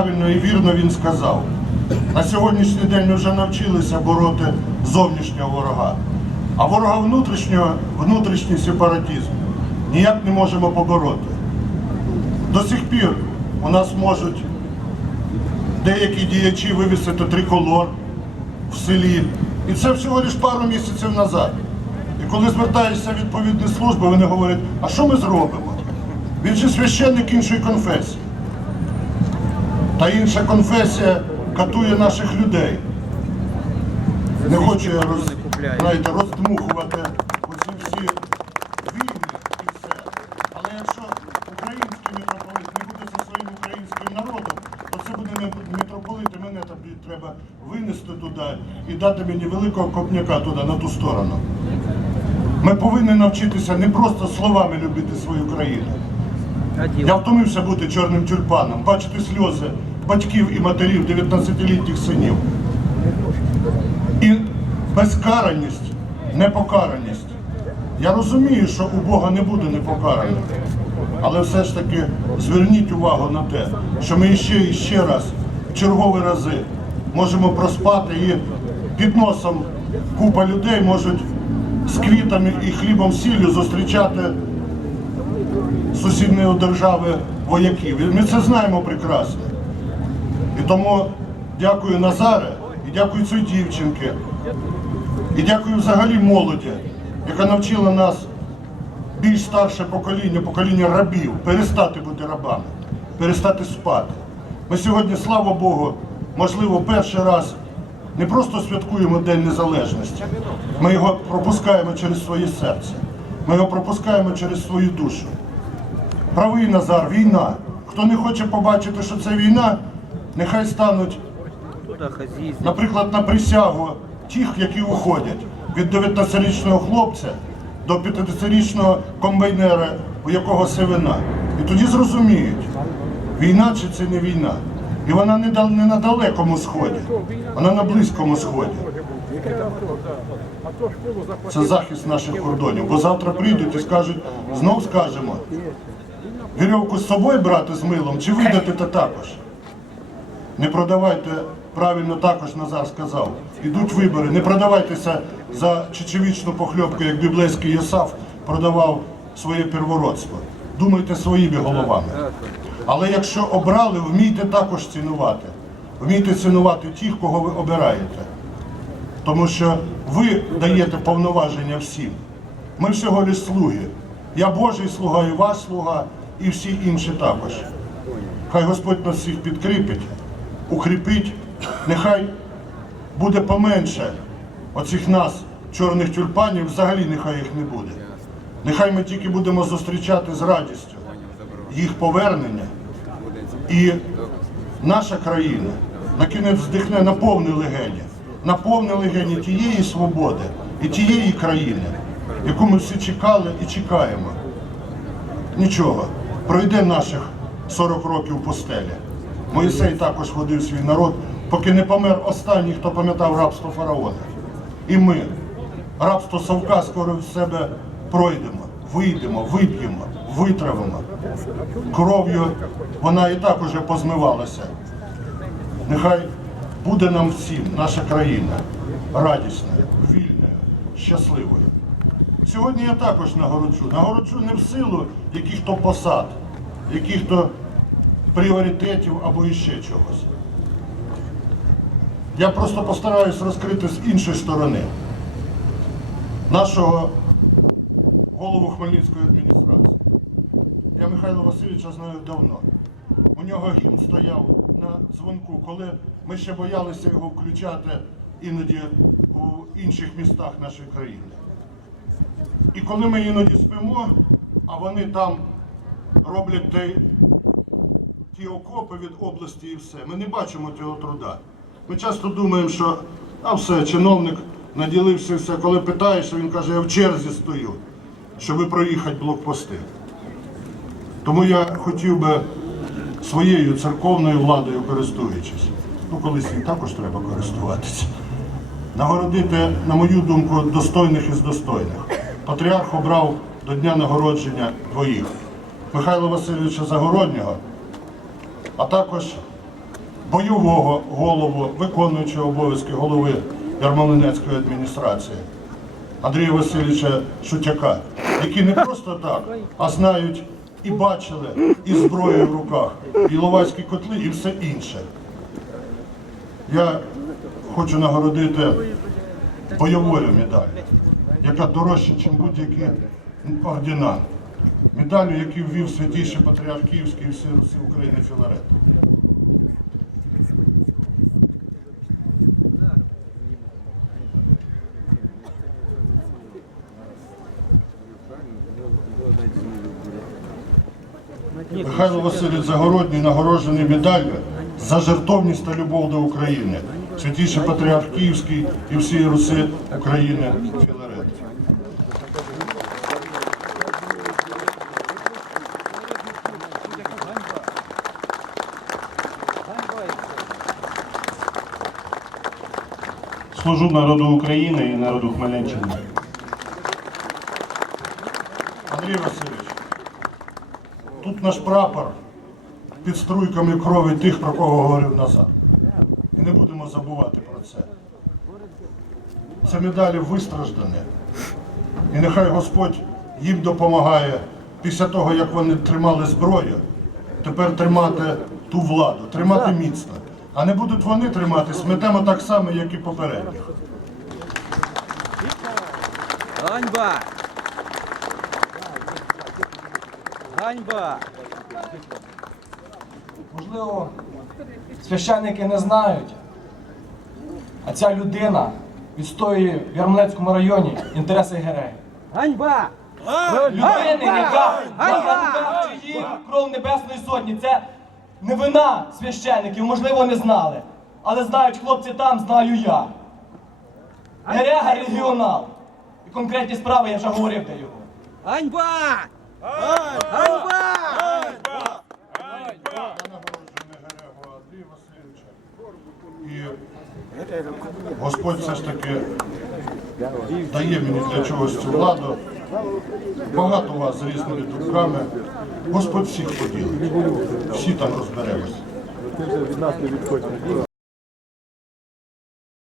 Правильно і вірно він сказав. На сьогоднішній день ми вже навчилися бороти зовнішнього ворога. А ворога внутрішнього, внутрішній сепаратизм ніяк не можемо побороти. До сих пір у нас можуть деякі діячі вивісити триколор в селі. І це всього лише пару місяців назад. І коли звертаєшся в відповідні служби, вони говорять, а що ми зробимо? Він же священник іншої конфесії. Та інша конфесія катує наших людей. Не хочу я роз, знаєте, роздмухувати оці всі війни і все. Але якщо український митрополит не буде зі своїм українським народом, то це буде не митрополит, і мене тобі треба винести туди і дати мені великого копняка туди, на ту сторону. Ми повинні навчитися не просто словами любити свою країну. Я втомився бути чорним тюльпаном, бачити сльози батьків і матерів 19-літніх синів. І безкараність, непокараність. Я розумію, що у Бога не буде непокараних. Але все ж таки зверніть увагу на те, що ми ще і ще раз, в чергові рази, можемо проспати і під носом купа людей можуть з квітами і хлібом сіллю зустрічати сусідньої держави вояків. Ми це знаємо прекрасно. І тому дякую Назаре і дякую цій дівчинки. І дякую взагалі молоді, яка навчила нас більш старше покоління, покоління рабів, перестати бути рабами, перестати спати. Ми сьогодні, слава Богу, можливо, перший раз не просто святкуємо День Незалежності, ми його пропускаємо через своє серце, ми його пропускаємо через свою душу. Правий Назар, війна. Хто не хоче побачити, що це війна, нехай стануть, наприклад, на присягу тих, які уходять від 19-річного хлопця до 50-річного комбайнера, у якого сивина. І тоді зрозуміють, війна чи це не війна. І вона не, на далекому сході, вона на близькому сході. Це захист наших кордонів. Бо завтра прийдуть і скажуть, знов скажемо, вірьовку з собою брати з милом чи видати та також. Не продавайте, правильно також Назар сказав, ідуть вибори, не продавайтеся за чечевічну похльопку, як біблейський Йосаф продавав своє первородство. Думайте своїми головами. Але якщо обрали, вмійте також цінувати. Вмійте цінувати тих, кого ви обираєте. Тому що ви даєте повноваження всім. Ми всього лиш слуги. Я Божий слуга і ваш слуга, і всі інші також. Хай Господь нас всіх підкріпить, укріпить, нехай буде поменше оцих нас, чорних тюльпанів, взагалі нехай їх не буде. Нехай ми тільки будемо зустрічати з радістю їх повернення. І наша країна на кінець вздихне на повне легені, на повне легені тієї свободи і тієї країни, яку ми всі чекали і чекаємо. Нічого, пройде наших 40 років постелі. Моїсей також водив свій народ, поки не помер останній, хто пам'ятав рабство фараона. І ми, рабство совка, скоро в себе пройдемо, вийдемо, вип'ємо, витравимо. Кров'ю вона і так уже позмивалася. Нехай буде нам всім наша країна радісною, вільною, щасливою. Сьогодні я також нагороджу. Нагороджу не в силу яких-то посад, яких-то пріоритетів або іще чогось. Я просто постараюсь розкрити з іншої сторони нашого голову Хмельницької адміністрації. Я Михайла Васильовича знаю давно. У нього гімн стояв на дзвонку, коли ми ще боялися його включати іноді у інших містах нашої країни. І коли ми іноді спимо, а вони там роблять той, ті окопи від області і все, ми не бачимо цього труда. Ми часто думаємо, що а все, чиновник наділився все. Коли питаєш, він каже, я в черзі стою, щоб проїхати блокпости. Тому я хотів би своєю церковною владою користуючись, ну колись їй також треба користуватися, нагородити, на мою думку, достойних із достойних. Патріарх обрав до дня нагородження двоїх Михайла Васильовича Загороднього, а також бойового голову, виконуючого обов'язки голови Ярмолинецької адміністрації Андрія Васильовича Шутяка, які не просто так, а знають і бачили і зброю в руках, і ловацькі котли, і все інше. Я хочу нагородити бойовою медаллю, яка дорожча, ніж будь-які ордена. Медаллю, яку ввів святіший патріарх Київський і всі Руси України Філарет. Михайло Васильович Загородній нагороджений медаллю за жертовність та любов до України. Святіший патріарх Київський і всі Руси України Філарет. Служу народу України і народу Хмельниччини. Андрій Васильович, тут наш прапор під струйками крові тих, про кого говорив назад. І не будемо забувати про це. Це медалі вистраждані. І нехай Господь їм допомагає після того, як вони тримали зброю, тепер тримати ту владу, тримати міцно. А не будуть вони тримати, сметемо так само, як і попередніх. Ганьба! Ганьба! Можливо, священники не знають, а ця людина відстоює в Ярмолецькому районі інтереси гереїв. Ганьба! Людини, яка яка чиї кров Небесної Сотні. Це не вина священників, можливо, не знали. Але знають хлопці там, знаю я. Герега регіонал. І конкретні справи я вже говорив для його. Ганьба! Ганьба! І Господь все ж таки дає мені для чогось цю владу. Багато вас з різними думками. Господь всіх поділить. Всі там розберемось.